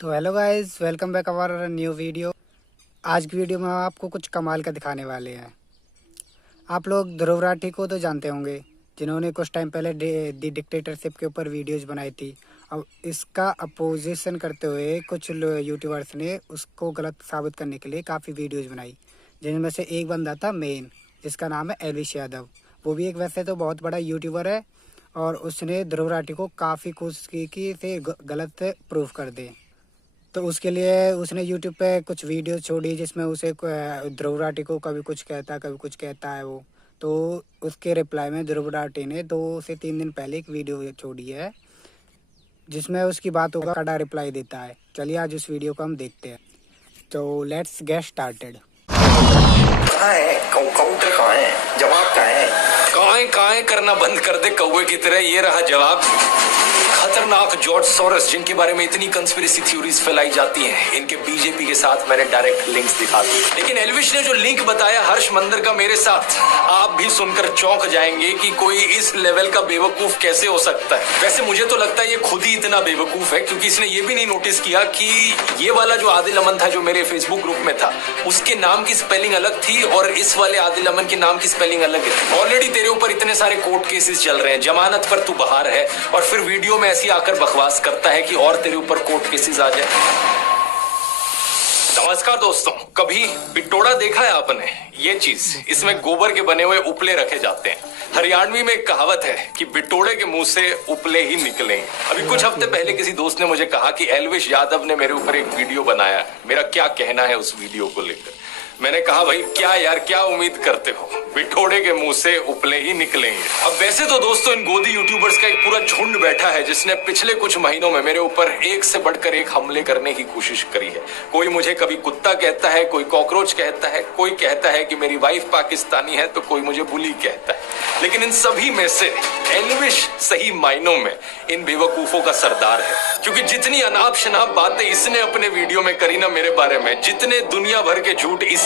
तो hello guys, welcome back our new video. आज की वीडियो में हम आपको कुछ कमाल का दिखाने वाले हैं। आप लोग ध्रुव राठी को तो जानते होंगे, जिन्होंने कुछ टाइम पहले दी डिक्टेटरशिप के ऊपर वीडियोस बनाई थी। अब इसका अपोजिशन करते हुए कुछ यूट्यूबर्स ने उसको गलत साबित करने के लिए काफ़ी वीडियोस बनाई, जिनमें से एक बंदा था मेन, जिसका नाम है एल्विश यादव। वो भी एक वैसे तो बहुत बड़ा यूट्यूबर है और उसने ध्रुव राठी को काफ़ी कोशिश की कि इसे गलत प्रूफ कर दे। तो उसके लिए उसने यूट्यूब पे कुछ वीडियो छोड़ी, जिसमें उसे ध्रुव राठी को कभी कुछ कहता है कभी कुछ कहता है वो। तो उसके रिप्लाई में ध्रुव राठी ने 2 से 3 दिन पहले एक वीडियो छोड़ी है, जिसमें उसकी बातों का कड़ा रिप्लाई देता है। चलिए आज उस वीडियो को हम देखते हैं। तो लेट्स गेट स्टार्टेड। कहाँ है काउंटर, कहाँ है जवाब, कहाँ है? काएं करना बंद कर दे कौवे की तरह, ये रहा जवाब। खतरनाक जॉर्ज सोरोस, जिनके बारे में इतनी कंस्पिरेसी थ्योरीज फैलाई जाती हैं, इनके बीजेपी के साथ मैंने डायरेक्ट लिंक्स दिखा दिए। लेकिन एल्विश ने जो लिंक बताया हर्ष मंदर का मेरे साथ, आप भी सुनकर चौंक जाएंगे कि कोई इस लेवल का बेवकूफ कैसे हो सकता है। वैसे मुझे तो लगता है ये खुद ही इतना बेवकूफ है, क्योंकि इसने ये भी नहीं नोटिस किया कि ये वाला जो आदिल अमन था, जो मेरे फेसबुक ग्रुप में था, उसके नाम की स्पेलिंग अलग थी और इस वाले आदिल अमन के नाम की स्पेलिंग अलग है। ऑलरेडी तेरे ऊपर इतने सारे कोर्ट केसेस चल रहे हैं, जमानत पर तू बाहर है, और फिर वीडियो में ऐसी आकर बकवास करता है कि और तेरे ऊपर कोर्ट केसेस आ जाए। नमस्कार दोस्तों, कभी बिटोड़ा देखा है आपने? ये चीज, इसमें गोबर के बने हुए उपले रखे जाते हैं। हरियाणवी में एक कहावत है कि बिटोड़े के मुंह से उपले ही निकलेंगे। अभी कुछ हफ्ते पहले किसी दोस्त ने मुझे कहा कि एल्विश यादव ने मेरे ऊपर एक वीडियो बनाया है, मेरा क्या कहना है उस वीडियो को लेकर। मैंने कहा भाई क्या यार, क्या उम्मीद करते हो, बिठोड़े के मुंह से उपले ही निकलेंगे। अब वैसे तो दोस्तों इन गोदी यूट्यूबर्स का एक पूरा झुंड बैठा है, जिसने पिछले कुछ महीनों में मेरे ऊपर एक से बढ़कर एक हमले करने की कोशिश करी है। कोई मुझे कभी कुत्ता कहता है, कोई कॉकरोच कहता है, कोई कहता है कि मेरी वाइफ पाकिस्तानी है, तो कोई मुझे बुली कहता है। लेकिन इन सभी में से एल्विश सही मायनों में इन बेवकूफों का सरदार है, क्योंकि जितनी अनाप शनाप बातें इसने अपने वीडियो में करी ना मेरे बारे में, जितने दुनिया भर के झूठ इसने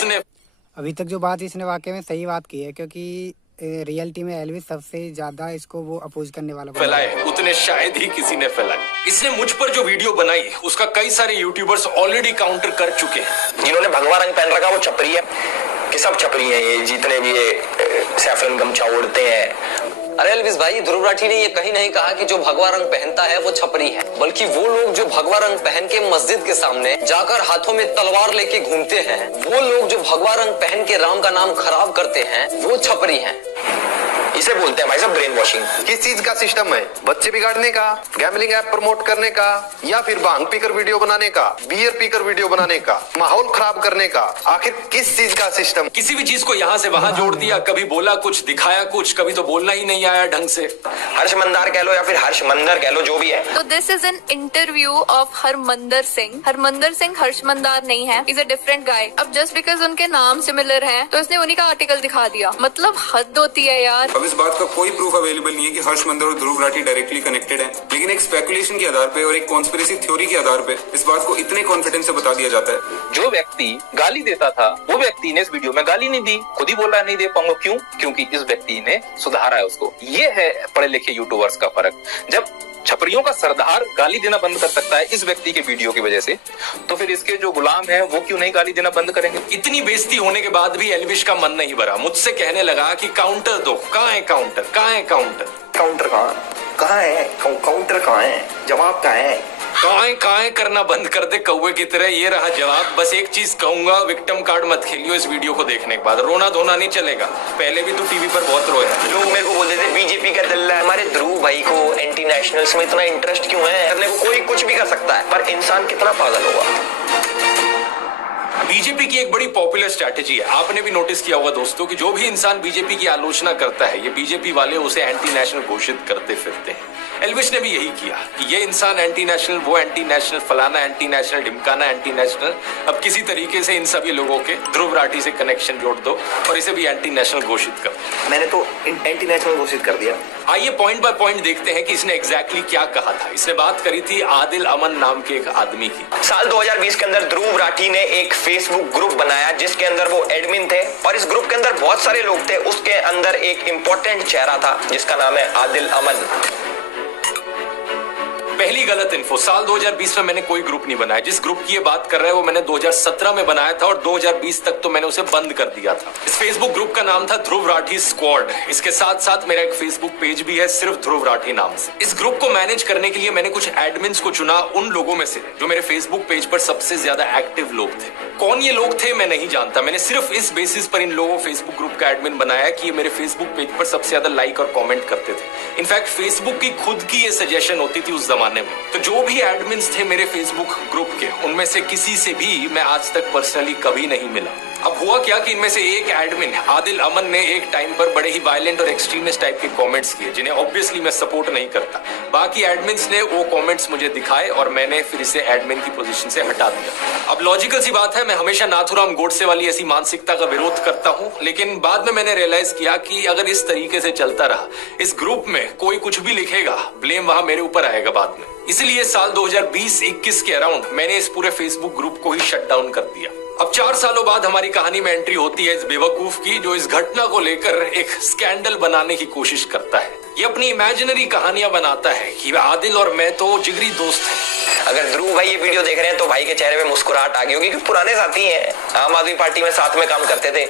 अभी तक जो बात इसने वाकई में सही बात की है, क्योंकि रियलिटी में एल्विश सबसे ज्यादा इसको वो अपोज करने वाला फैलाए उतने शायद ही किसी ने फैलाए। इसने मुझ पर जो वीडियो बनाई उसका कई सारे यूट्यूबर्स ऑलरेडी काउंटर कर चुके हैं। जिन्होंने भगवा रंग पहन रखा वो छपरी है कि सब छपरी हैं, ये जितने भी ये सैफरन गमछा ओढ़ते हैं। अरे एल्विश भाई, ध्रुव राठी ने ये कहीं नहीं कहा कि जो भगवा रंग पहनता है वो छपरी है, बल्कि वो लोग जो भगवा रंग पहन के मस्जिद के सामने जाकर हाथों में तलवार लेके घूमते हैं, वो लोग जो भगवा रंग पहन के राम का नाम खराब करते हैं, वो छपरी हैं। इसे बोलते हैं भाई साहब ब्रेन वॉशिंग। किस चीज का सिस्टम है? बच्चे बिगाड़ने का, गैमलिंग ऐप प्रमोट करने का, या फिर भांग पीकर वीडियो बनाने का, बियर पीकर वीडियो बनाने का, माहौल खराब करने का? आखिर किस चीज का सिस्टम? किसी भी चीज को यहाँ से वहां जोड़ दिया, कभी बोला कुछ, दिखाया कुछ, कभी तो बोलना ही नहीं आया ढंग से। हर्ष मंदार कह लो या फिर हर्ष मंदर कह लो, जो भी है। तो this is an interview of Harmandar Singh. Harmandar Singh Harsh Mander नहीं है, इज अ डिफरेंट गाय। अब जस्ट बिकॉज उनके नाम सिमिलर हैं, तो इसने उन्हीं का आर्टिकल दिखा दिया। मतलब हद होती है यार। अब इस बात का कोई प्रूफ अवेलेबल नहीं है कि हर्ष मंदर और ध्रुव राठी डायरेक्टली कनेक्टेड हैं, लेकिन एक स्पेकुलेशन के आधार पे और एक कॉन्स्पिरेसी थ्योरी के आधार पे इस बात को इतने कॉन्फिडेंस से बता दिया जाता है। जो व्यक्ति गाली देता था वो व्यक्ति ने इस वीडियो में गाली नहीं दी, खुद ही बोला नहीं दे पाऊंगा। क्यों? क्योंकि इस व्यक्ति ने सुधारा है उसको। ये है पढ़े लिखे यूट्यूबर्स का फर्क। जब छपरियों का सरदार गाली देना बंद कर सकता है इस व्यक्ति के वीडियो की वजह से, तो फिर इसके जो गुलाम हैं वो क्यों नहीं गाली देना बंद करेंगे? इतनी बेइज्जती होने के बाद भी एल्विश का मन नहीं भरा, मुझसे कहने लगा कि काउंटर दो। कहाँ है काउंटर, कहाँ है काउंटर? काउंटर कहाँ है काउंटर, कहाँ है जवाब, कहाँ है? काएं करना बंद कर दे कौवे की तरह, ये रहा जवाब। बस एक चीज कहूंगा, विक्टिम कार्ड मत खेलियो इस वीडियो को देखने के बाद। रोना धोना नहीं चलेगा, पहले भी तू टीवी पर बहुत रोया। लोग मेरे को बोलते थे बीजेपी का दल्ला है। हमारे ध्रुव भाई को एंटी नेशनल्स में इतना इंटरेस्ट क्यों है? करने को कोई कुछ भी कर सकता है, पर इंसान कितना पागल होगा। बीजेपी की एक बड़ी पॉपुलर स्ट्रैटेजी है, आपने भी नोटिस किया होगा दोस्तों, कि जो भी इंसान बीजेपी की आलोचना करता है, ये बीजेपी वाले उसे एंटी नेशनल घोषित करते फिरते हैं। एल्विश ने भी यही किया कि ये इंसान एंटी नेशनल, वो एंटी नेशनल, फलाना एंटी नेशनल, ढिमकाना एंटी नेशनल। अब किसी तरीके से इन सभी लोगों के ध्रुव राठी से कनेक्शन जोड़ दो और इसे भी एंटी नेशनल घोषित कर। मैंने तो एंटी नेशनल घोषित कर दिया। आइए पॉइंट बाय पॉइंट देखते हैं कि इसने एग्जैक्टली क्या कहा था। इसने बात करी थी आदिल अमन नाम के एक आदमी की। साल 2020 के अंदर ध्रुव राठी ने एक फेसबुक ग्रुप बनाया, जिसके अंदर वो एडमिन थे, और इस ग्रुप के अंदर बहुत सारे लोग थे। उसके अंदर एक इंपॉर्टेंट चेहरा था जिसका नाम है आदिल अमन। पहली पहली गलत इन्फो, साल 2020 में मैंने कोई ग्रुप नहीं बनाया। जिस ग्रुप की ये बात कर रहे हैं वो मैंने 2017 में बनाया था और 2020 तक तो मैंने उसे बंद कर दिया था। इस फेसबुक ग्रुप का नाम था ध्रुव राठी स्क्वाड। इसके साथ साथ मेरा एक फेसबुक पेज भी है सिर्फ ध्रुव राठी नाम से। इस ग्रुप को मैनेज करने के लिए मैंने कुछ एडमिन्स को चुना, उन लोगों में से जो मेरे फेसबुक पेज पर सबसे ज्यादा एक्टिव लोग थे। कौन ये लोग थे मैं नहीं जानता, मैंने सिर्फ इस बेसिस पर इन लोगों फेसबुक ग्रुप का एडमिन बनाया कि ये मेरे फेसबुक पेज पर सबसे ज्यादा लाइक और कमेंट करते थे। इनफैक्ट फेसबुक की खुद की ये सजेशन होती थी उस जमाने में। तो जो भी एडमिन्स थे मेरे फेसबुक ग्रुप के, उनमें से किसी से भी मैं आज तक पर्सनली कभी नहीं मिला। अब हुआ क्या कि इनमें से एक एडमिन आदिल अमन ने एक टाइम पर बड़े ही वायलेंट और एक्सट्रीमिस्ट टाइप के कमेंट्स किए, जिन्हें ऑब्वियसली मैं सपोर्ट नहीं करता। बाकी एडमिन्स ने वो कमेंट्स मुझे दिखाए और मैंने फिर इसे एडमिन की पोजीशन से हटा दिया। अब लॉजिकल सी बात है, मैं हमेशा नाथूराम गोडसे वाली ऐसी मानसिकता का विरोध करता हूं, लेकिन बाद में मैंने रियलाइज किया कि अगर इस तरीके से चलता रहा, इस ग्रुप में कोई कुछ भी लिखेगा, ब्लेम वहां मेरे ऊपर आएगा बाद में। इसलिए साल 2020-21 के अराउंड मैंने इस पूरे फेसबुक ग्रुप को ही शट डाउन कर दिया। अब 4 सालों बाद हमारी कहानी में एंट्री होती है इस बेवकूफ की, जो इस घटना को लेकर एक स्कैंडल बनाने की कोशिश करता है। ये अपनी इमेजिनरी कहानियां बनाता है कि आदिल और मैं तो जिगरी दोस्त हैं। अगर ध्रुव भाई ये वीडियो देख रहे हैं तो भाई के चेहरे पे मुस्कुराहट आ गई होगी, क्योंकि पुराने साथी हैं, आम आदमी पार्टी में साथ में काम करते थे।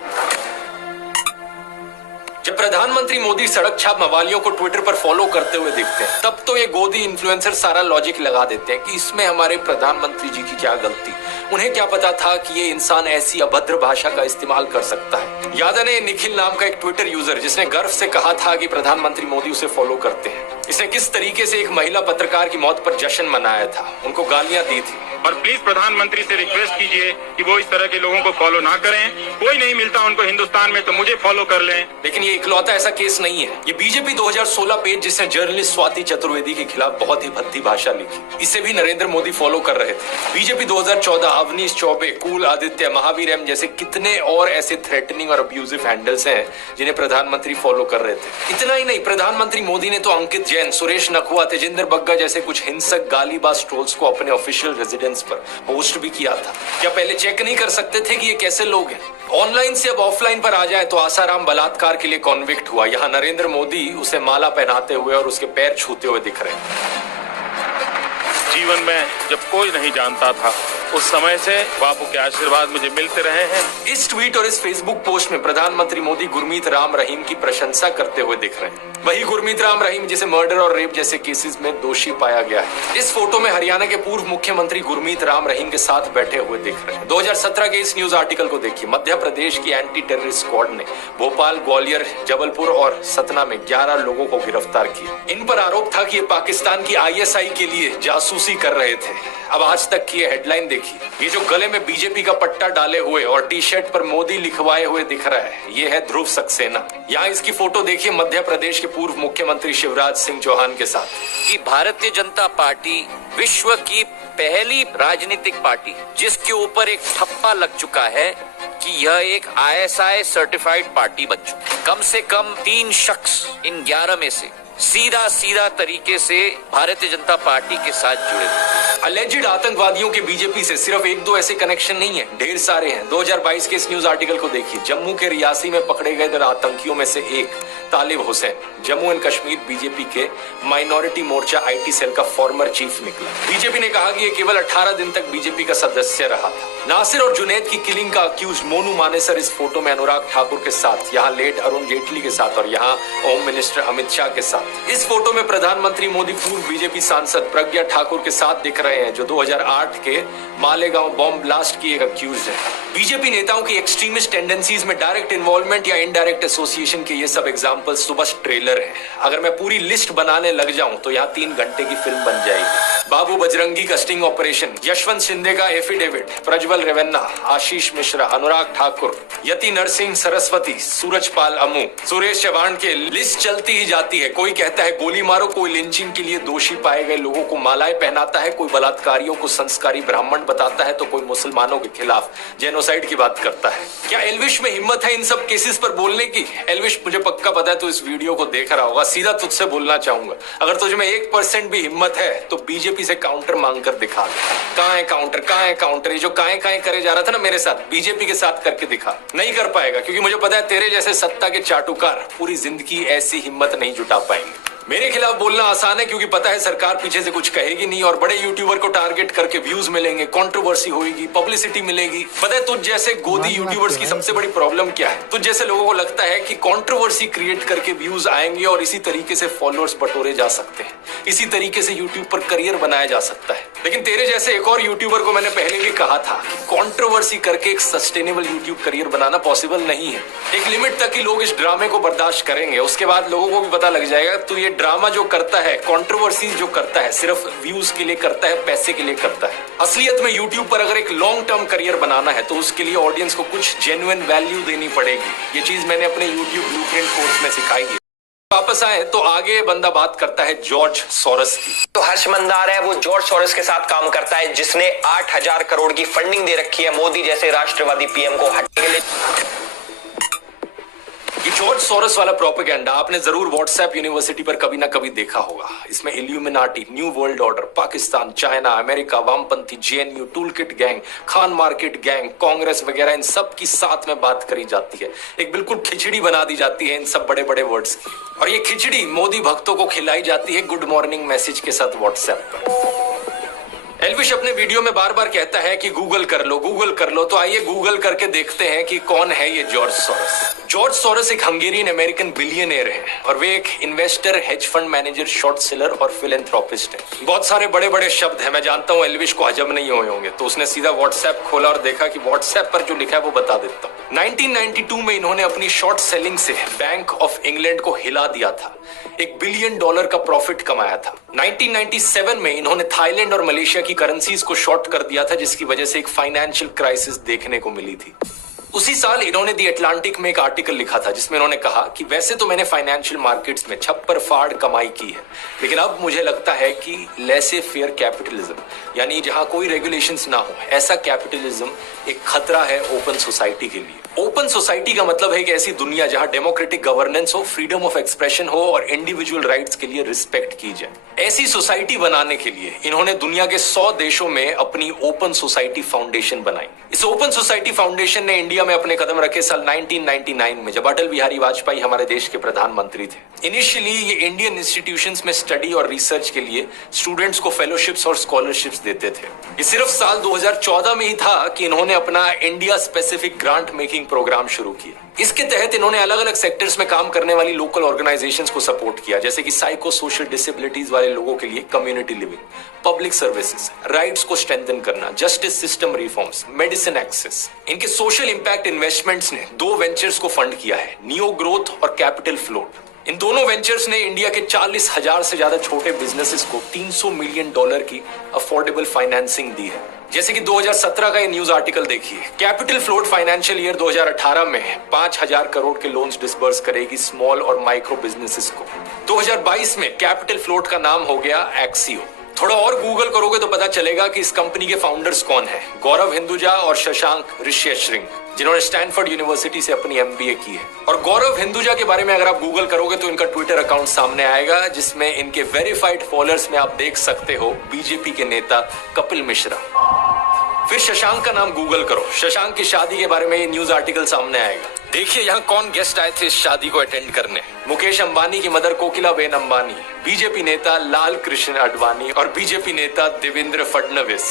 जब प्रधानमंत्री मोदी सड़क छाप मवालियों को ट्विटर पर फॉलो करते हुए दिखते हैं, तब तो ये गोदी इन्फ्लुएंसर सारा लॉजिक लगा देते हैं कि इसमें हमारे प्रधानमंत्री जी की क्या गलती। उन्हें क्या पता था कि ये इंसान ऐसी अभद्र भाषा का इस्तेमाल कर सकता है। याद है ना निखिल नाम का एक ट्विटर यूजर जिसने गर्व से कहा था कि प्रधानमंत्री मोदी उसे फॉलो करते हैं। इसने किस तरीके से एक महिला पत्रकार की मौत पर जश्न मनाया था, उनको गालियां दी थी। और प्लीज प्रधानमंत्री से रिक्वेस्ट कीजिए कि वो इस तरह के लोगों को फॉलो ना करें। कोई नहीं मिलता उनको हिंदुस्तान में तो मुझे फॉलो कर लें। लेकिन ये इकलौता ऐसा केस नहीं है। ये बीजेपी 2016 पेज जिसने जर्नलिस्ट स्वाति चतुर्वेदी के खिलाफ बहुत ही भद्दी भाषा लिखी, इसे भी नरेंद्र मोदी फॉलो कर रहे थे। BJP 2014 Avnish Choubey, cool Aditya, Mahavir M जैसे कितने और ऐसे थ्रेटनिंग और अब्यूजिव हैंडल्स हैं जिन्हें प्रधानमंत्री फॉलो कर रहे थे। इतना ही नहीं, प्रधानमंत्री मोदी ने तो अंकित जैन, सुरेश नखवा, तेजिंदर बग्गा जैसे कुछ हिंसक गालीबाज ट्रोल्स को अपने ऑफिशियल रेजिडेंस पर पोस्ट भी किया था। क्या पहले चेक नहीं कर सकते थे कि ये कैसे लोग हैं? ऑनलाइन से अब ऑफलाइन पर आ जाए तो आसाराम बलात्कार के लिए कॉन्विक्ट हुआ, यहाँ नरेंद्र मोदी उसे माला पहनाते हुए और उसके पैर छूते हुए दिख रहे हैं। जीवन में जब कोई नहीं जानता था, उस समय से बापू के आशीर्वाद मुझे मिलते रहे हैं। इस ट्वीट और इस फेसबुक पोस्ट में प्रधानमंत्री मोदी गुरमीत राम रहीम की प्रशंसा करते हुए दिख रहे हैं। वही गुरमीत राम रहीम जिसे मर्डर और रेप जैसे केसेस में दोषी पाया गया है। इस फोटो में हरियाणा के पूर्व मुख्यमंत्री गुरमीत राम रहीम के साथ बैठे हुए दिख रहे हैं। 2017 के इस न्यूज आर्टिकल को देखिए। मध्य प्रदेश की एंटी टेररिस्ट स्क्वाड ने भोपाल, ग्वालियर, जबलपुर और सतना में 11 लोगों को गिरफ्तार किया। इन पर आरोप था कि ये पाकिस्तान की ISI के लिए जासूसी कर रहे थे। अब आज तक की हेडलाइन देखिए, ये जो गले में बीजेपी का पट्टा डाले हुए और टी-शर्ट पर मोदी लिखवाए हुए दिख रहा है, ये है ध्रुव सक्सेना। यहाँ इसकी फोटो देखिए मध्य प्रदेश के पूर्व मुख्यमंत्री शिवराज सिंह चौहान के साथ। कि भारतीय जनता पार्टी विश्व की पहली राजनीतिक पार्टी जिसके ऊपर एक ठप्पा लग चुका है कि यह एक ISI सर्टिफाइड पार्टी बन चुकी है। कम से कम 3 शख्स इन 11 में से सीधा तरीके से भारतीय जनता पार्टी के साथ जुड़े हुए। अलेजिड आतंकवादियों के बीजेपी से सिर्फ 1-2 ऐसे कनेक्शन नहीं है, ढेर सारे हैं। 2022 के इस न्यूज आर्टिकल को देखिए। जम्मू के रियासी में पकड़े गए आतंकियों में से एक तालिब हुसैन जम्मू एंड कश्मीर बीजेपी के माइनॉरिटी मोर्चा IT सेल का फॉर्मर चीफ निकला। बीजेपी ने कहा कि ये केवल 18 दिन तक बीजेपी का सदस्य रहा था। नासिर और जुनैद की किलिंग का अक्यूज मोनू मानेसर इस फोटो में अनुराग ठाकुर के साथ, यहाँ लेट अरुण जेटली के साथ और यहाँ होम मिनिस्टर अमित शाह के साथ। इस फोटो में प्रधानमंत्री मोदी पूर्व बीजेपी सांसद प्रज्ञा ठाकुर के साथ दिख रहे हैं, जो 2008 के मालेगांव बॉम्ब ब्लास्ट की एक अक्यूज है। बीजेपी नेताओं की एक्सट्रीमिस्ट टेंडेंसीज में डायरेक्ट इन्वॉल्वमेंट या इनडायरेक्ट एसोसिएशन के ये सब एग्जांपल्स तो बस ट्रेलर है। अगर मैं पूरी लिस्ट बनाने लग जाऊं तो यहाँ 3 घंटे की फिल्म बन जाएगी। बाबू बजरंगी का स्टिंग ऑपरेशन, यशवंत शिंदे का एफिडेविट, प्रज्वल रेवन्ना, आशीष मिश्रा, अनुराग ठाकुर, यति नरसिंह सरस्वती, सूरजपाल अमू, सुरेश चौहान के लिस्ट चलती ही जाती है। कोई कहता है गोली मारो, कोई लिंचिंग के लिए दोषी पाए गए लोगों को मालाएं पहनाता है, कोई बलात्कारियों को संस्कारी ब्राह्मण बताता है, तो कोई मुसलमानों के खिलाफ जेनोसाइड की बात करता है। क्या एल्विश में हिम्मत है इन सब केसेस पर बोलने की? एल्विश मुझे पक्का पता है तो इस वीडियो को देख रहा होगा। सीधा तुझसे बोलना चाहूंगा, अगर तुझ में 1% भी हिम्मत है तो बीजेपी से काउंटर मांग कर दिखा दे। कहां है काउंटर, कहां है काउंटर? ये जो काएं करे जा रहा था ना मेरे साथ, बीजेपी के साथ करके दिखा। नहीं कर पाएगा, क्योंकि मुझे पता है तेरे जैसे सत्ता के चाटुकार पूरी जिंदगी ऐसी हिम्मत नहीं जुटा पाएंगे। मेरे खिलाफ बोलना आसान है क्योंकि पता है सरकार पीछे से कुछ कहेगी नहीं और बड़े यूट्यूबर को टारगेट करके व्यूज मिलेंगे, कंट्रोवर्सी होगी, पब्लिसिटी मिलेगी। पता है तुझ जैसे गोदी यूट्यूबर्स की सबसे बड़ी प्रॉब्लम क्या है? तुझ जैसे लोगों को लगता है कि कंट्रोवर्सी क्रिएट करके व्यूज आएंगे और इसी तरीके से फॉलोअर्स बटोरे जा सकते हैं, इसी तरीके से यूट्यूब पर करियर बनाया जा सकता है। लेकिन तेरे जैसे एक और यूट्यूबर को मैंने पहले भी कहा था कि कंट्रोवर्सी करके एक सस्टेनेबल यूट्यूब करियर बनाना पॉसिबल नहीं है। एक लिमिट तक ही लोग इस ड्रामे को बर्दाश्त करेंगे, उसके बाद लोगों को भी पता लग जाएगा तो ये ड्रामा जो करता है, कंट्रोवर्सी जो करता है, सिर्फ व्यूज के लिए करता है, पैसे के लिए करता है। असलियत में यूट्यूब पर अगर एक लॉन्ग टर्म करियर बनाना है तो उसके लिए ऑडियंस को कुछ जेन्युइन वैल्यू देनी पड़ेगी। ये चीज मैंने अपने यूट्यूब ब्लूप्रिंट कोर्स में सिखाई है। वापस आए तो आगे बंदा बात करता है जॉर्ज सोरस की। तो हर्ष मंदार है वो जॉर्ज सोरस के साथ काम करता है जिसने 8,000 करोड़ की फंडिंग दे रखी है मोदी जैसे राष्ट्रवादी पीएम को हटाने के लिए। ये जॉर्ज सोरस वाला प्रोपेगेंडा आपने जरूर व्हाट्सएप यूनिवर्सिटी पर कभी ना कभी देखा होगा। इसमें Illuminati, new world order, Pakistan, China, America, वामपंथी, JNU, toolkit gang, Khan market gang, Congress वगैरह इन सब की साथ में बात करी जाती है। एक बिल्कुल खिचड़ी बना दी जाती है इन सब बड़े बड़े वर्ड्स की, और ये खिचड़ी मोदी भक्तों को खिलाई जाती है गुड मॉर्निंग मैसेज के साथ व्हाट्सएप पर। एल्विश अपने वीडियो में बार बार कहता है कि गूगल कर लो, गूगल कर लो। तो आइए गूगल करके देखते हैं कि कौन है ये जॉर्ज सोरस। जॉर्ज सोरस एक हंगेरियन अमेरिकन बिलियनियर है और वे एक investor, hedge fund manager, short seller और फिलेंथ्रोपिस्ट है। बहुत सारे बड़े बड़े शब्द हैं, मैं जानता हूँ एल्विश को हजम नहीं हुए होंगे, तो उसने सीधा व्हाट्सएप खोला और देखा कि व्हाट्सएप पर जो लिखा है वो बता देता हूँ। 1992 में इन्होंने अपनी शॉर्ट सेलिंग से बैंक ऑफ इंग्लैंड को हिला दिया था, $1 बिलियन का प्रॉफिट कमाया था। 1997 में इन्होंने थाईलैंड और मलेशिया की करेंसीज को शॉर्ट कर दिया था जिसकी वजह से एक फाइनेंशियल क्राइसिस देखने को मिली थी। उसी साल इन्होंने दी अटलांटिक में एक आर्टिकल लिखा था जिसमें इन्होंने कहा कि वैसे तो मैंने फाइनेंशियल मार्केट्स में छप्पर फाड़ कमाई की है, लेकिन अब मुझे लगता है कि लेसे फेयर कैपिटलिज्म, यानी जहां कोई रेगुलेशंस ना हो, ऐसा कैपिटलिज्म एक खतरा है ओपन सोसाइटी के लिए। ओपन सोसाइटी का मतलब है कि ऐसी दुनिया जहां डेमोक्रेटिक गवर्नेंस हो, फ्रीडम ऑफ एक्सप्रेशन हो और इंडिविजुअल राइट्स के लिए रिस्पेक्ट की जाए। ऐसी सोसाइटी बनाने के लिए इन्होंने दुनिया के 100 देशों में अपनी ओपन सोसाइटी फाउंडेशन बनाई। इस ओपन सोसाइटी फाउंडेशन ने इंडिया में अपने कदम रखे साल 1999 में, जब अटल बिहारी वाजपेयी हमारे देश के प्रधानमंत्री थे। इनिशियली ये इंडियन इंस्टीट्यूशंस में स्टडी और रिसर्च के लिए स्टूडेंट्स को फेलोशिप्स और स्कॉलरशिप्स देते थे। ये सिर्फ साल 2014 में ही था कि इन्होंने अपना India specific grant making program शुरू किया। इसके तहत इन्होंने अलग अलग सेक्टर्स में काम करने वाली लोकल ऑर्गेनाइजेशंस को सपोर्ट किया, जैसे कि साइको सोशल डिसेबिलिटीज वाले लोगों के लिए community living, public services, rights को स्ट्रेंथन करना, justice system reforms, medicine access. इनके सोशल इंपैक्ट इन्वेस्टमेंट्स ने 2 वेंचर्स को फंड किया है, नियो ग्रोथ और कैपिटल फ्लोट। इन दोनों वेंचर्स ने इंडिया के 40,000 से ज्यादा छोटे बिजनेसेस को $300 मिलियन की अफोर्डेबल फाइनेंसिंग दी है। जैसे कि 2017 का ये न्यूज आर्टिकल देखिए, कैपिटल फ्लोट फाइनेंशियल ईयर 2018 में 5,000 करोड़ के लोन्स डिसबर्स करेगी स्मॉल और माइक्रो बिजनेसेस को। 2022 में कैपिटल फ्लोट का नाम हो गया एक्सियो। थोड़ा और गूगल करोगे तो पता चलेगा कि इस कंपनी के फाउंडर्स कौन हैं, गौरव हिंदुजा और शशांक ऋष्यश्रिंग, जिन्होंने स्टैनफोर्ड यूनिवर्सिटी से अपनी MBA की है। और गौरव हिंदुजा के बारे में अगर आप गूगल करोगे तो इनका ट्विटर अकाउंट सामने आएगा जिसमें इनके वेरीफाइड फॉलोअर्स में आप देख सकते हो बीजेपी के नेता कपिल मिश्रा। फिर शशांक का नाम गूगल करो, शशांक की शादी के बारे में ये न्यूज आर्टिकल सामने आएगा। देखिए यहाँ कौन गेस्ट आए थे इस शादी को अटेंड करने। मुकेश अंबानी की मदर कोकिलाबेन अंबानी, बीजेपी नेता लाल कृष्ण आडवाणी और बीजेपी नेता देवेंद्र फडणवीस।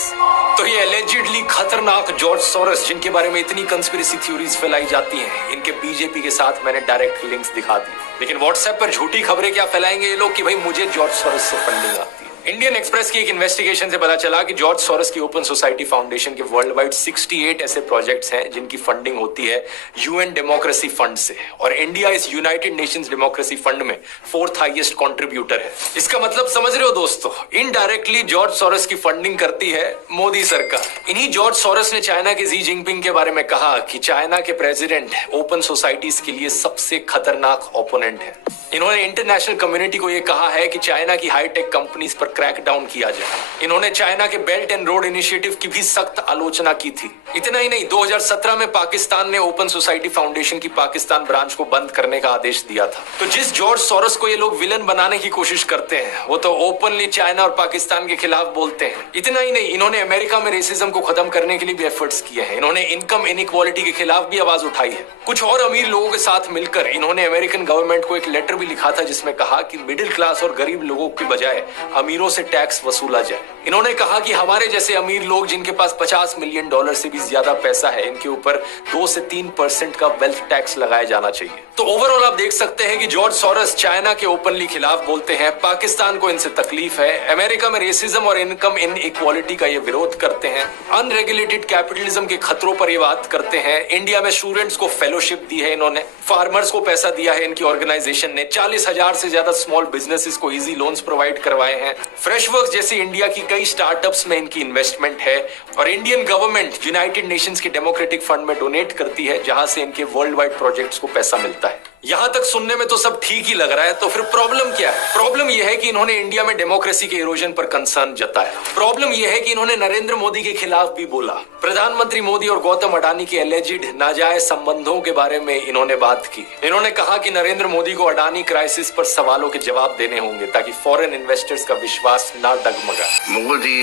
तो ये एलिजिडली खतरनाक जॉर्ज सोरस, जिनके बारे में इतनी कंस्पिरेसी थ्योरीज फैलाई जाती हैं, इनके बीजेपी के साथ मैंने डायरेक्ट लिंक्स दिखा दी। लेकिन व्हाट्सएप पर झूठी खबरें क्या फैलाएंगे ये लोग कि भाई मुझे जॉर्ज सोरस से फंडिंग आती है। इंडियन एक्सप्रेस की एक इन्वेस्टिगेशन से पता चला कि जॉर्ज सोरस की ओपन सोसाइटी फाउंडेशन के वर्ल्ड वाइड 68 ऐसे प्रोजेक्ट्स हैं जिनकी फंडिंग होती है UN डेमोक्रेसी फंड से, और इंडिया इस यूनाइटेड नेशंस डेमोक्रेसी फंड में 4th हाईएस्ट कंट्रीब्यूटर है। इसका मतलब समझ रहे हो दोस्तों, इनडायरेक्टली जॉर्ज सोरस की फंडिंग करती है मोदी सरकार। इन्हीं जॉर्ज सोरस ने चाइना के शी जिनपिंग के बारे में कहा कि चाइना के प्रेसिडेंट ओपन सोसाइटीज के लिए सबसे खतरनाक ओपोनेंट है। इन्होंने इंटरनेशनल कम्युनिटी को यह कहा है कि चाइना की हाईटेक कंपनीज पर क्रैकडाउन किया जाए। इन्होंने चाइना के बेल्ट एंड रोड इनिशिएटिव की भी सख्त आलोचना की थी। इतना ही नहीं, 2017 में पाकिस्तान ने ओपन सोसाइटी फाउंडेशन की पाकिस्तान ब्रांच को बंद करने का आदेश दिया था। तो जिस जॉर्ज सोरोस को ये लोग विलन बनाने की कोशिश करते हैं, वो तो ओपनली चाइना और पाकिस्तान के खिलाफ बोलते हैं। इतना ही नहीं, इन्होंने अमेरिका में रेसिज्म को खत्म करने के लिए भी एफर्ट्स किए हैं। इन्होंने इनकम इनइक्वालिटी के खिलाफ भी आवाज उठाई है। कुछ और अमीर लोगों के साथ मिलकर इन्होंने अमेरिकन गवर्नमेंट को एक लेटर भी लिखा था, जिसमें कहा कि मिडिल क्लास और गरीब लोगों की बजाय अमीरों से टैक्स वसूला जाए। इन्होंने कहा कि हमारे जैसे अमीर लोग जिनके पास $50 मिलियन से भी ज्यादा पैसा है, इनके ऊपर 2 से 3% का वेल्थ टैक्स लगाया जाना चाहिए। तो ओवरऑल आप देख सकते हैं कि जॉर्ज सोरोस चाइना के ओपनली खिलाफ बोलते हैं, पाकिस्तान को इनसे तकलीफ है, अमेरिका में रेसिज्म और इनकम इनइक्वालिटी का ये विरोध करते हैं, अनरेगुलेटेड कैपिटलिज्म के खतरों पर ये बात करते हैं। इंडिया में स्टूडेंट्स को फेलोशिप दी है इन्होंने, फार्मर्स को पैसा दिया है इनकी ऑर्गेनाइजेशन ने, 40,000 से ज्यादा स्मॉल बिजनेसेस को इजी लोन्स प्रोवाइड करवाए हैं। फ्रेशवर्क्स जैसे इंडिया की कई स्टार्टअप्स में इनकी इन्वेस्टमेंट है और इंडियन गवर्नमेंट यूनाइटेड नेशंस के डेमोक्रेटिक फंड में डोनेट करती है, जहां से इनके वर्ल्ड वाइड प्रोजेक्ट्स को पैसा मिलता है। यहां तक सुनने में तो सब ठीक ही लग रहा है, तो फिर प्रॉब्लम क्या है? प्रॉब्लम यह है कि इन्होंने इंडिया में डेमोक्रेसी के इरोजन पर कंसर्न जताया। प्रॉब्लम यह है कि इन्होंने नरेंद्र मोदी के खिलाफ भी बोला। प्रधानमंत्री मोदी और गौतम अडानी के एलिजिड नाजायज संबंधों के बारे में इन्होंने बात की। इन्होंने कहा कि नरेंद्र मोदी को अडानी क्राइसिस पर सवालों के जवाब देने होंगे ताकि फॉरेन इन्वेस्टर्स का विश्वास ना डगमगाए। Modi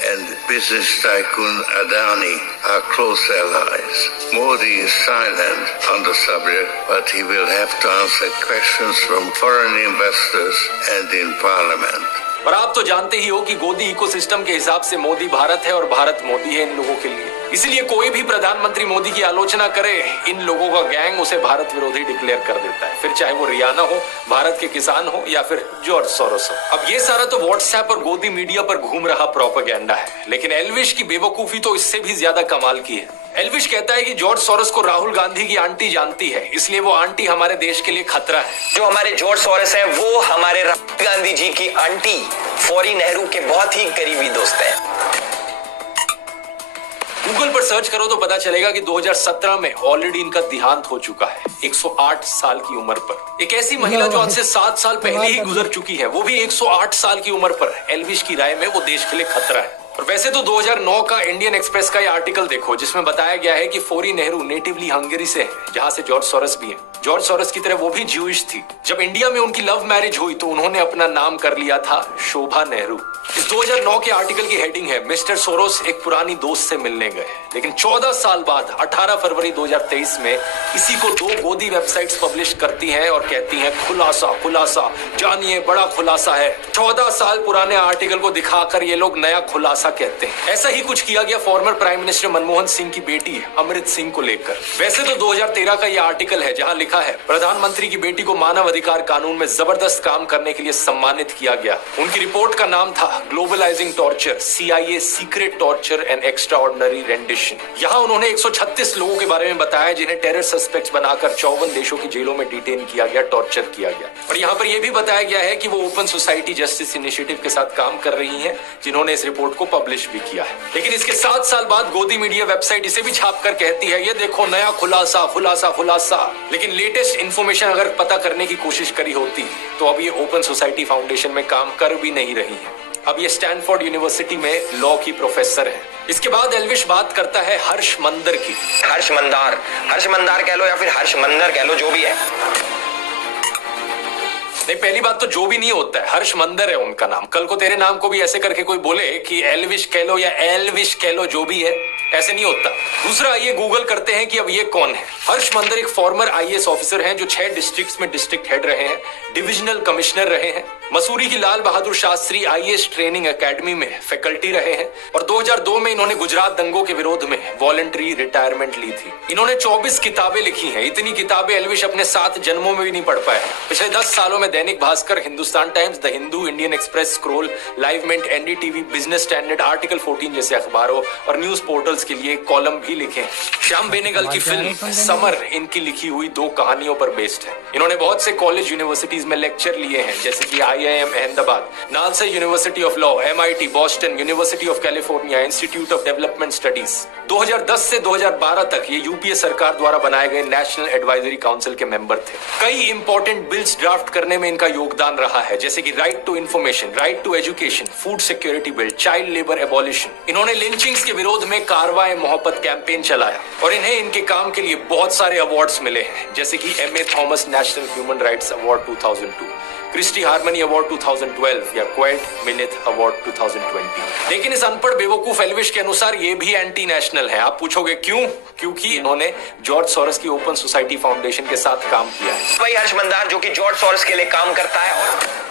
and business tycoon Adani are close allies. Modi is silent on the subject, but he will have to answer questions from foreign investors and in parliament. और आप तो जानते ही हो कि गोदी इकोसिस्टम के हिसाब से मोदी भारत है और भारत मोदी है इन लोगों के लिए। इसलिए कोई भी प्रधानमंत्री मोदी की आलोचना करे, इन लोगों का गैंग उसे भारत विरोधी डिक्लेयर कर देता है, फिर चाहे वो रियाना हो, भारत के किसान हो या फिर जॉर्ज सोरोस हो। अब ये सारा तो व्हाट्सएप और गोदी मीडिया पर घूम रहा प्रोपेगेंडा है, लेकिन एल्विश की बेवकूफी तो इससे भी ज्यादा कमाल की है। एल्विश कहता है कि जॉर्ज सोरोस को राहुल गांधी की आंटी जानती है, इसलिए वो आंटी हमारे देश के लिए खतरा है। जो हमारे जॉर्ज सोरोस है वो हमारे राहुल गांधी जी की आंटी फौरी नेहरू के बहुत ही करीबी दोस्त है। गूगल पर सर्च करो तो पता चलेगा कि 2017 में ऑलरेडी इनका देहांत हो चुका है, 108 साल की उम्र पर। एक ऐसी महिला जो आज से 7 साल पहले ही गुजर चुकी है, वो भी 108 साल की उम्र पर। एल्विश की राय में वो देश के लिए खतरा है। और वैसे तो 2009 का इंडियन एक्सप्रेस का ये आर्टिकल देखो, जिसमें बताया गया है कि फौरी नेहरू नेटिवली हंगरी से है, जहां से जॉर्ज सोरोस भी है। जॉर्ज सोरोस की तरह वो भी ज्यूइश थी। जब इंडिया में उनकी लव मैरिज हुई तो उन्होंने अपना नाम कर लिया था शोभा नेहरू। इस 2009 के आर्टिकल की हेडिंग है, मिस्टर सोरोस एक पुरानी दोस्त से मिलने गए। लेकिन 14 साल बाद 18 फरवरी 2023 में इसी को 2 गोदी वेबसाइट्स पब्लिश करती हैं और कहती हैं खुलासा खुलासा, जानिए बड़ा खुलासा है। 14 साल पुराने आर्टिकल को दिखाकर ये लोग नया खुलासा कहते हैं। ऐसा ही कुछ किया गया farmer prime minister Manmohan Singh की बेटी अमृत सिंह को लेकर। वैसे तो 2013 का यह आर्टिकल है जहां लिखा है, प्रधानमंत्री की बेटी को मानव अधिकार कानून में जबरदस्त काम करने के लिए सम्मानित किया गया। उनकी रिपोर्ट का नाम था globalizing torture, CIA secret torture and extraordinary rendition. यहाँ उन्होंने 136 लोगों के बारे में बताया जिन्हें टेरर सस्पेक्ट्स बनाकर 54 देशों की जेलों में डिटेन किया गया, टॉर्चर किया गया। और यहाँ पर यह भी बताया गया है कि वो ओपन सोसाइटी जस्टिस इनिशिएटिव के साथ काम कर रही हैं, जिन्होंने इस रिपोर्ट को पब्लिश भी किया है। लेकिन इसके 7 साल बाद गोदी मीडिया वेबसाइट इसे भी छापकर कहती है, ये देखो नया खुलासा खुलासा खुलासा। लेकिन लेटेस्ट इंफॉर्मेशन अगर पता करने की कोशिश करी होती तो अब ये ओपन सोसाइटी फाउंडेशन में काम कर भी नहीं रही है। अब ये स्टैनफोर्ड यूनिवर्सिटी में लॉ की प्रोफेसर है। इसके बाद एल्विश बात करता है हर्ष मंदर की। हर्ष मंदार कह लो या फिर हर्ष मंदर कह लो, जो भी है। नहीं, पहली बात तो जो भी नहीं होता है, हर्ष मंदर है उनका नाम। कल को तेरे नाम को भी ऐसे करके कोई बोले कि एल्विश कह लो या एल्विश कह लो, जो भी है, ऐसे नहीं होता। दूसरा, ये गूगल करते हैं कि अब ये कौन है। हर्ष मंदर एक फॉर्मर IAS ऑफिसर हैं जो 6 डिस्ट्रिक्ट्स में डिस्ट्रिक्ट हेड रहे हैं, डिविजनल कमिश्नर रहे हैं, मसूरी की Lal Bahadur Shastri IAS training academy में फैकल्टी रहे हैं और 2002 में इन्होंने गुजरात दंगों के विरोध में वॉलंटरी रिटायरमेंट ली थी। इन्होंने 24 किताबें लिखी हैं। इतनी किताबें एल्विश अपने 7 जन्मों में भी नहीं पढ़ पाया। पिछले 10 सालों में Dainik Bhaskar, Hindustan Times, The Hindu, Indian Express, Scroll, Live Mint, NDTV, Business Standard, Article 14 जैसे अखबारों और न्यूज पोर्टल्स के लिए कॉलम भी लिखे हैं। श्याम बेनेगल की फिल्म समर इनकी लिखी हुई 2 कहानियों पर बेस्ड है। इन्होंने बहुत से कॉलेज यूनिवर्सिटीज में लेक्चर लिए हैं, जैसे कि IIM Ahmedabad, NALSA university of law, MIT, Boston, university of California, institute of development studies. 2010 से 2012 तक ये यूपीए सरकार द्वारा बनाए गए नेशनल एडवाइजरी काउंसिल के मेंबर थे। कई इंपॉर्टेंट बिल्स ड्राफ्ट करने में इनका योगदान रहा है, जैसे कि right to information, right to education, food security bill, child labour abolition. इन्होंने लिंचिंग्स के विरोध में कारवाए मोहब्बत कैंपेन चलाया और इन्हें इनके काम के लिए बहुत सारे अवार्ड्स मिले हैं, जैसे कि M.A. Thomas national human rights award 2002, Christy harmony award 2012 या क्वाइट मिनिथ अवार्ड 2020। लेकिन इस अनपढ़ बेवकूफ एल्विश के अनुसार ये भी एंटी नेशनल है। आप पूछोगे क्यों? क्योंकि इन्होंने जॉर्ज सोरोस की ओपन सोसाइटी फाउंडेशन के साथ काम किया है। वही हर्ष मंदार जो कि जॉर्ज सोरोस के लिए काम करता है और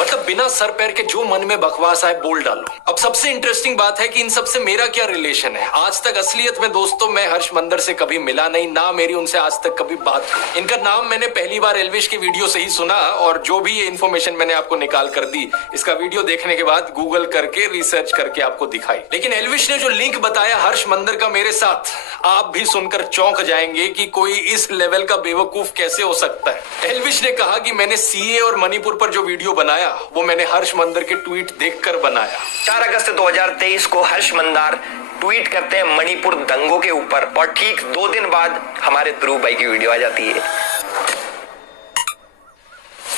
मतलब बिना सर पैर के जो मन में बकवास आए बोल डालो। अब सबसे इंटरेस्टिंग बात है कि इन सबसे मेरा क्या रिलेशन है। आज तक असलियत में दोस्तों मैं हर्ष मंदर से कभी मिला नहीं, ना मेरी उनसे आज तक कभी बात हुई। इनका नाम मैंने पहली बार एल्विश की वीडियो से ही सुना और जो भी ये इन्फॉर्मेशन मैंने आपको निकाल कर दी, इसका वीडियो देखने के बाद गूगल करके रिसर्च करके आपको दिखाई। लेकिन एल्विश ने जो लिंक बताया हर्ष मंदर का मेरे साथ, आप भी सुनकर चौंक जाएंगे कि कोई इस लेवल का बेवकूफ कैसे हो सकता है। एल्विश ने कहा कि मैंने CA और मणिपुर पर जो वीडियो बनाया वो मैंने हर्ष मंदर के ट्वीट देखकर बनाया। 4 अगस्त 2023 को हर्ष मंदार ट्वीट करते हैं मणिपुर दंगों के ऊपर और ठीक 2 दिन बाद हमारे ध्रुव भाई की वीडियो आ जाती है।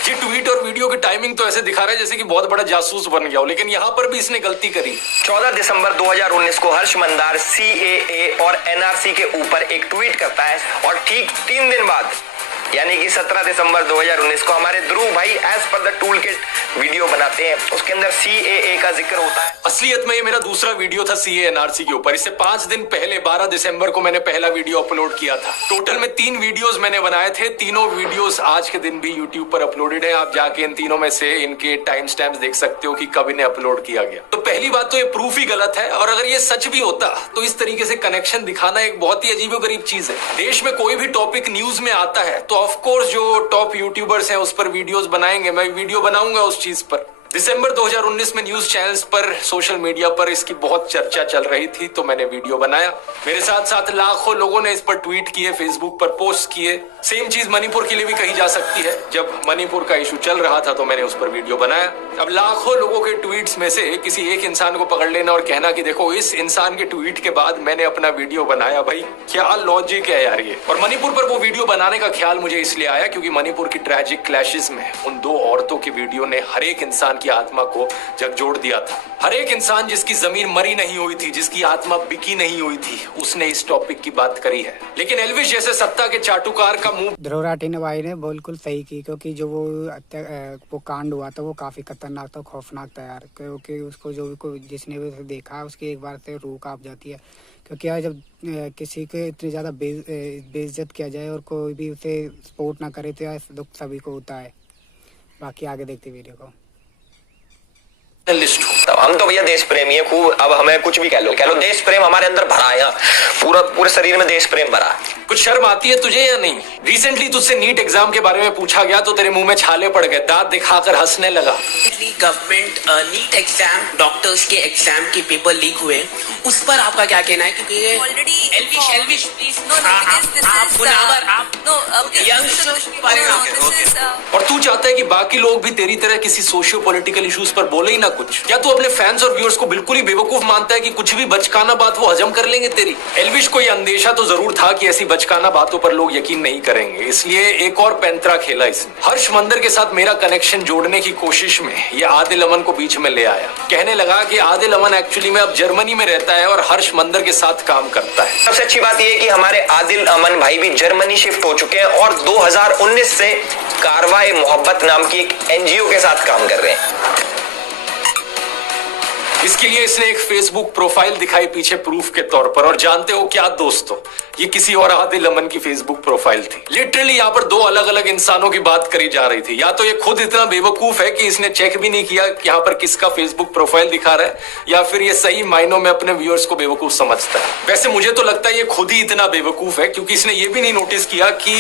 ये ट्वीट और वीडियो की टाइमिंग तो ऐसे दिखा रहा है जैसे कि बहुत बड़ा जासूस बन गया हो, लेकिन यहाँ पर भी इसने गलती करी। 14 दिसंबर 2019 को हर्ष मंदार CAA और NRC के ऊपर एक ट्वीट करता है और ठीक 3 दिन बाद यानी कि 17 दिसंबर 2019 को हमारे ध्रुव भाई as per the tool kit video बनाते हैं। उसके अंदर CAA का जिक्र होता है। असलियत में ये मेरा दूसरा वीडियो था CA NRC के ऊपर। इससे 5 दिन पहले 12 दिसंबर को मैंने पहला वीडियो अपलोड किया था। टोटल में 3 वीडियोस मैंने बनाए थे। तीनों वीडियोस आज के दिन भी यूट्यूब पर अपलोडेड है। आप जाके इन तीनों में से इनके टाइम स्टैम्प्स देख सकते हो कि कब इन्हें अपलोड किया गया। तो पहली बात तो ये प्रूफ ही गलत है, और अगर ये सच भी होता तो इस तरीके से कनेक्शन दिखाना एक बहुत ही अजीबोगरीब चीज है। देश में कोई भी टॉपिक न्यूज में आता है तो ऑफकोर्स जो टॉप यूट्यूबर्स हैं उस पर वीडियोस बनाएंगे, मैं वीडियो बनाऊंगा उस चीज पर। दिसंबर 2019 में न्यूज चैनल्स पर, सोशल मीडिया पर इसकी बहुत चर्चा चल रही थी तो मैंने वीडियो बनाया। मेरे साथ साथ लाखों लोगों ने इस पर ट्वीट किए, फेसबुक पर पोस्ट किए। सेम चीज मणिपुर के लिए भी कही जा सकती है। जब मणिपुर का इशू चल रहा था तो मैंने उस पर वीडियो बनाया। अब लाखों लोगों के ट्वीट्स में से किसी एक इंसान को पकड़ लेना और कहना कि देखो इस इंसान के ट्वीट के बाद मैंने अपना वीडियो बनाया, भाई क्या लॉजिक है यार ये। और मणिपुर पर वो वीडियो बनाने का ख्याल मुझे इसलिए आया क्योंकि मणिपुर की ट्रैजिक क्लैशेस में उन 2 औरतों की वीडियो ने हर एक इंसान की आत्मा को झकझोर दिया था। हर एक इंसान जिसकी जमीन मरी नहीं हुई थी, जिसकी आत्मा बिकी नहीं हुई थी, उसने इस टॉपिक की बात करी है। लेकिन एल्विश जैसे सत्ता के चाटुकार का मुंह ध्रुव राठी ने भाई ने बिल्कुल सही की, क्योंकि जो वो कांड हुआ था वो काफी खतरनाक था, खौफनाक था यार। क्योंकि उसको जो भी जिसने भी देखा उसकी एक बार से रूह कांप जाती है। क्योंकि यार जब किसी को इतनी ज्यादा बेइज्जत किया जाए और कोई भी उसे सपोर्ट ना करे तो यार दुख सभी को होता है। बाकी आगे देखते वीडियो को। हम तो भैया देश प्रेमी है खूब। अब हमें कुछ भी कह लो देश प्रेम हमारे अंदर भरा है। पूरे शरीर में देश प्रेम भरा है। कुछ शर्म आती है तुझे या नहीं? रिसेंटली तुझसे नीट एग्जाम के बारे में पूछा गया तो तेरे मुंह में छाले पड़ गए, दांत दिखाकर हंसने लगा। गवर्नमेंट नीट एग्जाम, डॉक्टर्स के एग्जाम के पेपर लीक हुए, उस पर आपका क्या कहना है? क्योंकि ऑलरेडी एल्विश प्लीज और तू चाहता है कि बाकी लोग भी तेरी तरह किसी सोशियो पॉलिटिकल इश्यूज पर बोले ही ना कुछ। क्या तू अपने फैंस और व्यूअर्स को बिल्कुल ही बेवकूफ मानता है कि कुछ भी बचकाना बात वो हजम कर लेंगे तेरी? एल्विश को यह अंदेशा तो जरूर था कि ऐसी बचकाना बातों पर लोग यकीन नहीं करेंगे, इसलिए एक और पैंतरा खेला इसने। हर्ष मंदर के साथ मेरा कनेक्शन जोड़ने की कोशिश में ये आदिल अमन को बीच में ले आया। कहने लगा कि आदिल अमन एक्चुअली में अब जर्मनी में रहता है और हर्ष मंदर के साथ काम करता है। सबसे अच्छी बात यह है कि हमारे आदिल अमन भाई भी जर्मनी शिफ्ट हो चुके हैं और 2019 से कारवाए मोहब्बत नाम की एक NGO के साथ काम कर रहे हैं। इसके लिए इसने एक फेसबुक प्रोफाइल दिखाई पीछे प्रूफ के तौर पर। और जानते हो क्या दोस्तों, ये किसी और आदिल अमन की फेसबुक प्रोफाइल थी। लिटरली यहाँ पर 2 अलग अलग इंसानों की बात करी जा रही थी। या तो ये खुद इतना बेवकूफ है कि इसने चेक भी नहीं किया कि यहाँ पर किसका फेसबुक प्रोफाइल दिखा रहा है, या फिर ये सही मायनों में अपने व्यूअर्स को बेवकूफ समझता है। वैसे मुझे तो लगता है ये खुद ही इतना बेवकूफ है क्योंकि इसने ये भी नहीं नोटिस किया कि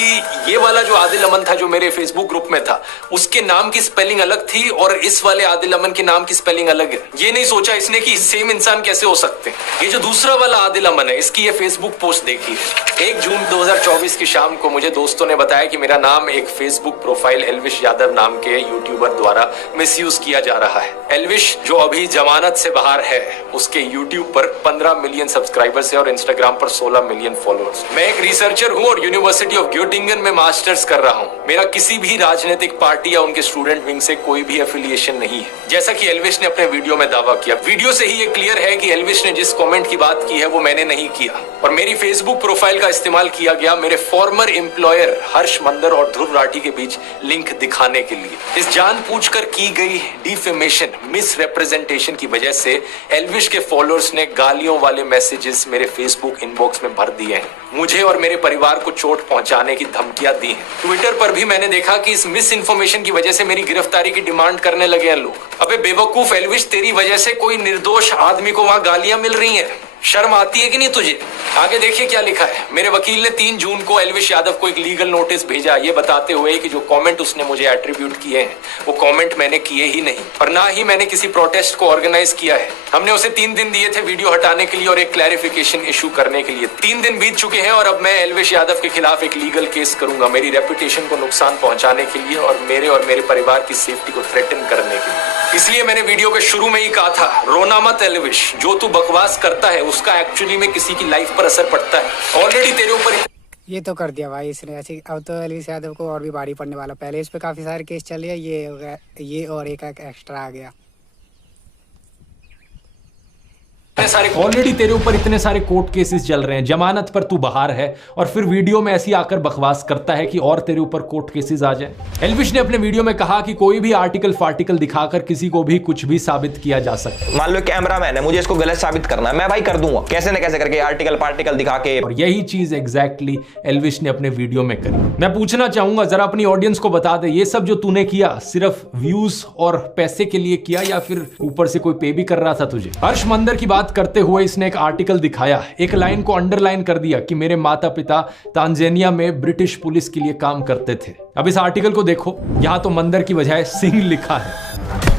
ये वाला जो आदिल अमन था जो मेरे फेसबुक ग्रुप में था, उसके नाम की स्पेलिंग अलग थी और इस वाले आदिल अमन के नाम की स्पेलिंग अलग है। ये नहीं सोचा इसने कि सेम इंसान कैसे हो सकते हैं। ये जो दूसरा वाला आदिल अमन है, इसकी ये फेसबुक पोस्ट देखिए। 1 जून 2024 की शाम को मुझे दोस्तों ने बताया कि मेरा नाम एक फेसबुक प्रोफाइल एल्विश यादव नाम के यूट्यूबर द्वारा मिसयूज किया जा रहा है। एल्विश जो अभी जमानत से बाहर है, उसके यूट्यूब पर 15 मिलियन सब्सक्राइबर्स है और इंस्टाग्राम पर 16 मिलियन फॉलोअर्स। मैं एक रिसर्चर हूँ और यूनिवर्सिटी ऑफ ग्योटिंगन में मास्टर्स कर रहा हूँ। मेरा किसी भी राजनीतिक पार्टी या उनके स्टूडेंट विंग से कोई भी एफिलिएशन नहीं है, जैसा कि एल्विश ने अपने वीडियो में दावा किया। वीडियो से ही ये क्लियर है कि एल्विश ने जिस कमेंट की बात की है वो मैंने नहीं किया और मेरी फेसबुक प्रोफाइल का इस्तेमाल किया गया मेरे फॉर्मर एम्प्लॉयर हर्ष मंदर और ध्रुव राठी के बीच लिंक दिखाने के लिए। इस जानबूझकर की गई डिफेमेशन, मिस रिप्रेजेंटेशन की वजह से एल्विश के फॉलोअर्स ने गालियों वाले मैसेजेस मेरे फेसबुक इनबॉक्स में भर दिए हैं। मुझे और मेरे परिवार को चोट पहुंचाने की धमकियां दी हैं। ट्विटर पर भी मैंने देखा कि इस मिस इन्फॉर्मेशन की वजह से मेरी गिरफ्तारी की डिमांड करने लगे हैं लोग। अबे बेवकूफ एल्विश, तेरी वजह से कोई निर्दोष आदमी को वहां गालियां मिल रही हैं। शर्म आती है कि नहीं तुझे? आगे देखिए क्या लिखा है। मेरे वकील ने 3 जून को एल्विश यादव को एक लीगल नोटिस भेजा, ये बताते हुए कि जो कमेंट उसने मुझे एट्रीब्यूट किए हैं वो कमेंट मैंने किए ही नहीं और ना ही मैंने किसी प्रोटेस्ट को ऑर्गेनाइज किया है। हमने उसे 3 दिन दिए थे वीडियो हटाने के लिए और एक क्लैरिफिकेशन इशू करने के लिए। 3 दिन बीत चुके हैं और अब मैं एल्विश यादव के खिलाफ एक लीगल केस करूंगा, मेरी रेपुटेशन को नुकसान पहुंचाने के लिए और मेरे परिवार की सेफ्टी को थ्रेटन करने के लिए। इसलिए मैंने वीडियो के शुरू में ही कहा था, रोना मत एल्विश, जो तू बकवास करता है उसका एक्चुअली में किसी की लाइफ पर असर पड़ता है। ऑलरेडी तेरे ऊपर ये तो कर दिया भाई इसने ऐसे। अब तो एल्विश यादव को और भी भारी पड़ने वाला। पहले इस पे काफी सारे केस चले, ये और एक एक्स्ट्रा आ गया। ऑलरेडी तेरे ऊपर इतने सारे कोर्ट केसेस चल रहे हैं, जमानत पर तू बाहर है और फिर वीडियो में ऐसी आकर बकवास करता है कि और तेरे ऊपर कोर्ट केसेस आ जाए। एल्विश ने अपने वीडियो में कहा कि कोई भी आर्टिकल फार्टिकल दिखाकर किसी को भी कुछ भी साबित किया जा सकता है। मान लो कैमरामैन है, मुझे इसको गलत साबित करना है, मैं भाई कर दूंगा कैसे न कैसे करके, आर्टिकल पार्टिकल दिखा के। और यही चीज एग्जैक्टली एल्विश ने अपने वीडियो में करी। मैं पूछना चाहूंगा जरा अपनी ऑडियंस को बता दे, ये सब जो तूने किया सिर्फ व्यूज और पैसे के लिए किया या फिर ऊपर से कोई पे भी कर रहा था तुझे? हर्ष मंदर की बात करते हुए इसने एक आर्टिकल दिखाया, एक लाइन को अंडरलाइन कर दिया कि मेरे माता पिता तांजानिया में ब्रिटिश पुलिस के लिए काम करते थे। अब इस आर्टिकल को देखो, यहां तो मंदर की बजाय सिंह लिखा है।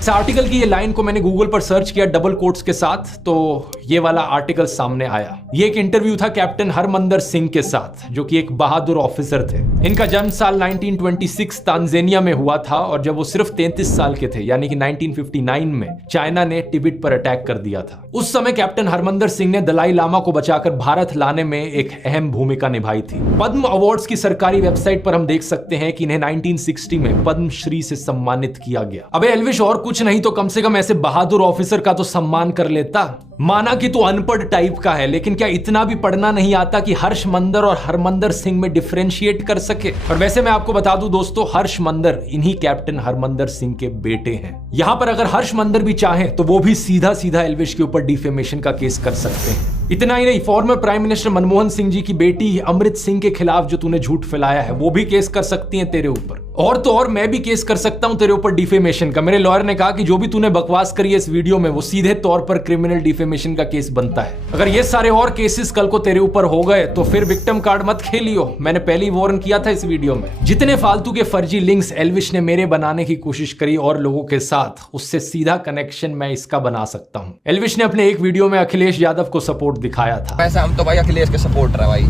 इस आर्टिकल की ये लाइन को मैंने गूगल पर सर्च किया डबल कोट्स के साथ, तो ये वाला आर्टिकल सामने आया। ये एक इंटरव्यू था कैप्टन हरमंदर सिंह के साथ, जो कि एक बहादुर ऑफिसर थे। इनका जन्म साल 1926 तांजानिया में हुआ था और जब वो सिर्फ 33 साल के थे, यानी कि 1959 में चाइना ने तिब्बत पर अटैक कर दिया था। उस समय कैप्टन हरमंदर सिंह ने दलाई लामा को बचाकर भारत लाने में एक अहम भूमिका निभाई थी। पद्म अवार्ड्स की सरकारी वेबसाइट पर हम देख सकते हैं कि इन्हें 1960 में पद्मश्री से सम्मानित किया गया। अबे एल्विश, और कुछ नहीं तो कम से कम ऐसे बहादुर ऑफिसर का तो सम्मान कर लेता। माना कि तू अनपढ़ टाइप का है, लेकिन क्या इतना भी पढ़ना नहीं आता कि हर्ष मंदर और हरमंदर सिंह में डिफरेंशिएट कर सके? और वैसे मैं आपको बता दूं दोस्तों, हर्ष मंदर इन्हीं कैप्टन हरमंदर सिंह के बेटे हैं। यहां पर अगर हर्ष मंदर भी चाहें तो वो भी सीधा सीधा एल्विश के ऊपर डिफेमेशन का केस कर सकते हैं। इतना ही नहीं, former prime minister Manmohan Singh ji की बेटी अमृत सिंह के खिलाफ जो तूने झूठ फैलाया है वो भी केस कर सकती हैं तेरे ऊपर। और तो और मैं भी केस कर सकता हूं तेरे ऊपर डिफेमेशन का। मेरे लॉयर ने कहा कि जो भी तूने बकवास करी है इस वीडियो में वो सीधे तौर पर क्रिमिनल डिफेमेशन का केस बनता है। अगर ये सारे और केसेस कल को तेरे ऊपर हो गए तो फिर विक्टिम कार्ड मत खेलियो। मैंने पहले ही वार्न किया था इस वीडियो में। जितने फालतू के फर्जी लिंक्स एल्विश ने मेरे बनाने की कोशिश करी और लोगों के साथ, उससे सीधा कनेक्शन मैं इसका बना सकता हूं। एल्विश ने अपने एक वीडियो में अखिलेश यादव को सपोर्ट दिखाया था। वैसे हम तो भाई अखिलेश के सपोर्टर है भाई,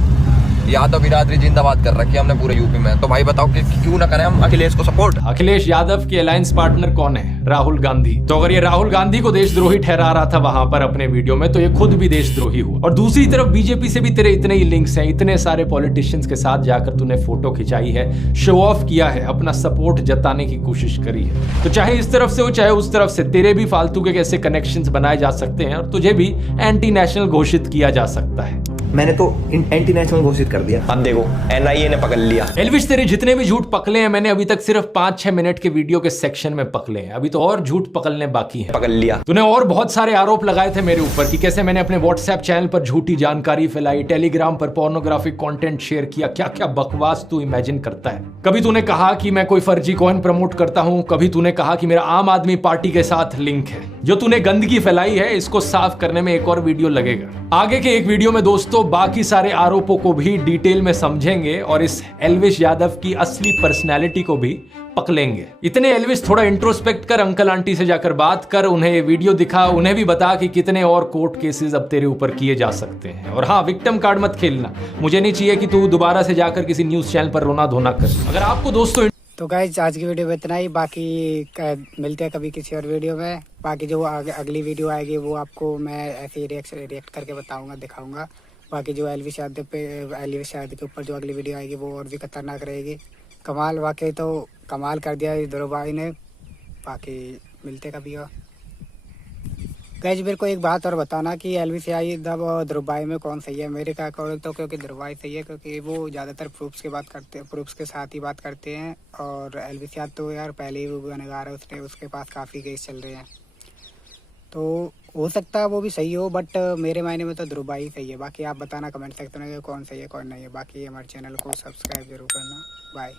यादव बिरादरी जिंदाबाद कर रखी है हमने पूरे यूपी में। तो भाई बताओ कि क्यों ना करें हम अखिलेश को सपोर्ट। अखिलेश यादव के अलायंस पार्टनर कौन है? राहुल गांधी। तो अगर ये राहुल गांधी को देशद्रोही ठहरा रहा था वहां पर अपने वीडियो में, तो ये खुद भी देशद्रोही हुआ। और दूसरी तरफ बीजेपी से भी तेरे इतने ही लिंक्स हैं, इतने सारे पॉलिटिशियंस के साथ जाकर तूने फोटो खिंचाई है, शो ऑफ किया है, अपना सपोर्ट जताने की कोशिश करी है। तो चाहे इस तरफ से हो चाहे उस तरफ से, तेरे भी फालतू के कैसे कनेक्शंस बनाए जा सकते हैं और तुझे भी एंटी नेशनल घोषित किया जा सकता है। मैंने तो एंटी नेशनल घोषित कर दिया, अब देखो एनआईए ने पकड़ लिया। एल्विश, तेरे जितने भी झूठ पकड़े हैं मैंने अभी तक सिर्फ 5-6 मिनट के वीडियो के सेक्शन में पकड़े हैं, अभी तो और झूठ पकड़ने बाकी है। पकड़ लिया। तूने और बहुत सारे आरोप लगाए थे मेरे ऊपर कि कैसे मैंने अपने व्हाट्सएप चैनल पर झूठी जानकारी फैलाई, टेलीग्राम पर पोर्नोग्राफिक कंटेंट शेयर किया, क्या क्या बकवास तू इमेजिन करता है। कभी तूने कहा कि मैं कोई फर्जी कॉइन प्रमोट करता हूं, कभी तूने कहा कि मेरा आम आदमी पार्टी के साथ लिंक है। जो तूने गंदगी फैलाई है इसको साफ करने में एक और वीडियो लगेगा। आगे के एक वीडियो में दोस्तों बाकी सारे आरोपों को भी डिटेल में समझेंगे और इस एल्विश यादव की असली पर्सनैलिटी को भी पकड़ेंगे। इतने एल्विश थोड़ा इंट्रोस्पेक्ट कर, अंकल आंटी से जाकर बात कर, उन्हें ये वीडियो दिखा, उन्हें भी बता कि कितने और कोर्ट केसेस अब तेरे ऊपर किए जा सकते हैं। और हाँ, विक्टिम कार्ड मत खेलना, मुझे नहीं चाहिए कि तू दोबारा से जाकर किसी न्यूज चैनल पर रोना धोना कर। अगर आपको दोस्तों तो गाइज आज की वीडियो में इतना ही, बाकी मिलते हैं कभी किसी और वीडियो में। बाकी जो अगली वीडियो आएगी वो आपको मैं ऐसे ही रिएक्ट करके बताऊंगा, दिखाऊंगा। बाकी जो एल्विश यादव के ऊपर जो अगली वीडियो आएगी वो और भी खतरनाक रहेगी। कमाल, वाकई तो कमाल कर दिया ध्रुव भाई ने। बाकी मिलते कभी और। गाइज मेरे को एक बात और बताना कि एल्विश यादव और ध्रुव भाई में कौन सही है। मेरे का अकॉर्डिंग तो क्योंकि ध्रुव भाई सही है, क्योंकि वो ज़्यादातर प्रूफ्स के साथ ही बात करते हैं। और एल्विश यादव तो यार पहले ही वो गुनहगार है, उसके पास काफ़ी केस चल रहे हैं, तो हो सकता है वो भी सही हो, बट मेरे मायने में तो ध्रुव भाई सही है। बाकी आप बताना कमेंट सेक्शन में कौन सही है कौन नहीं है। बाकी हमारे चैनल को सब्सक्राइब जरूर करना। बाय।